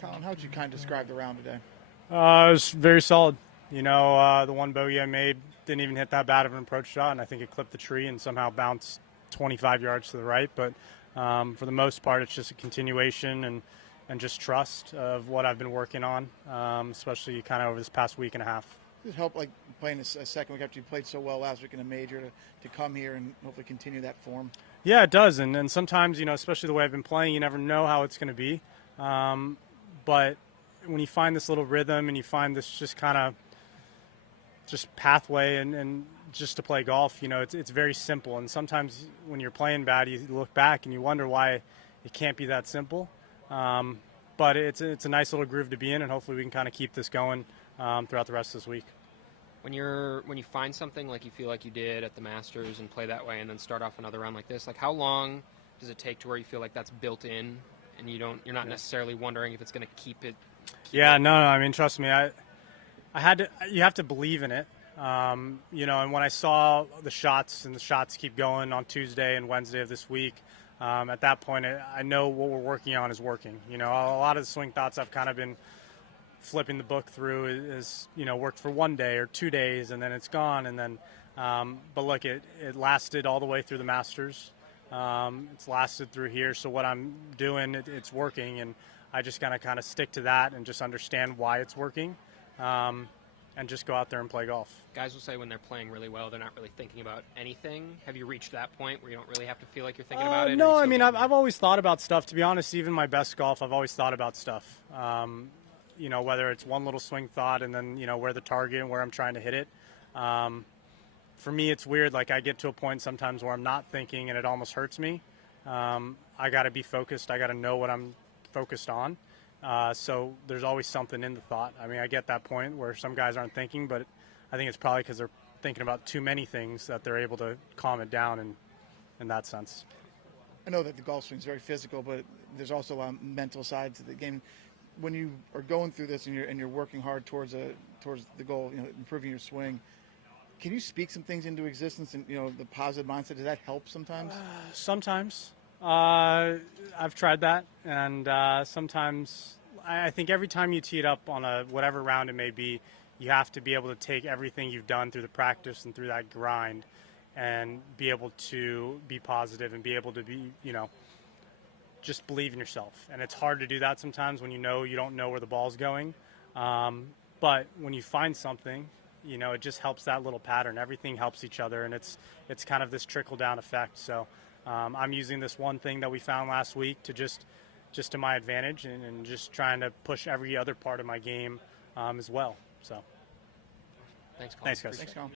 Collin, how would you kind of describe the round today? It was very solid. You know, the one bogey I made didn't even hit that bad of an approach shot, and I think it clipped the tree and somehow bounced 25 yards to the right. But for the most part, it's just a continuation and just trust of what I've been working on, especially kind of over this past week and a half. Does it help, like, playing a second week after you played so well last week in a major to come here and hopefully continue that form? Yeah, it does. And sometimes, you know, especially the way I've been playing, you never know how it's going to be. But when you find this little rhythm and you find this just kind of just pathway and just to play golf, you know, it's very simple. And sometimes when you're playing bad, you look back and you wonder why it can't be that simple. But it's a nice little groove to be in, and hopefully we can kind of keep this going throughout the rest of this week. When you find something like you feel like you did at the Masters and play that way and then start off another round like this, like how long does it take to where you feel like that's built in and you're not necessarily wondering if it's going to keep it? No, I mean, trust me, you have to believe in it. You know, and when I saw the shots keep going on Tuesday and Wednesday of this week, at that point I know what we're working on is working. You know, a lot of the swing thoughts I've kind of been flipping the book through is, you know, worked for 1 day or 2 days and then it's gone. And then, but look, it lasted all the way through the Masters. It's lasted through here. So what I'm doing, it's working, and I just gotta kind of stick to that and just understand why it's working, and just go out there and play golf. Guys will say when they're playing really well, they're not really thinking about anything. Have you reached that point where you don't really have to feel like you're thinking about it? No, I mean, I've always thought about stuff. To be honest, even my best golf, I've always thought about stuff. You know, whether it's one little swing thought and then, you know, where the target and where I'm trying to hit it. For me, it's weird. Like, I get to a point sometimes where I'm not thinking and it almost hurts me. I got to be focused. I got to know what I'm focused on. So there's always something in the thought. I mean, I get that point where some guys aren't thinking, but I think it's probably because they're thinking about too many things that they're able to calm it down in that sense. I know that the golf swing is very physical, but there's also a lot of mental side to the game. When you are going through this and you're working hard towards the goal, you know, improving your swing, can you speak some things into existence and, you know, the positive mindset? Does that help sometimes? Sometimes. I've tried that, and sometimes I think every time you tee it up on whatever round it may be, you have to be able to take everything you've done through the practice and through that grind and be able to be positive and be able to be, you know, just believe in yourself. And it's hard to do that sometimes when you don't know where the ball's going. But when you find something, you know, it just helps that little pattern. Everything helps each other, and it's kind of this trickle-down effect. So I'm using this one thing that we found last week to just to my advantage and just trying to push every other part of my game as well. So thanks, Collin. Thanks, guys. Thanks, Collin.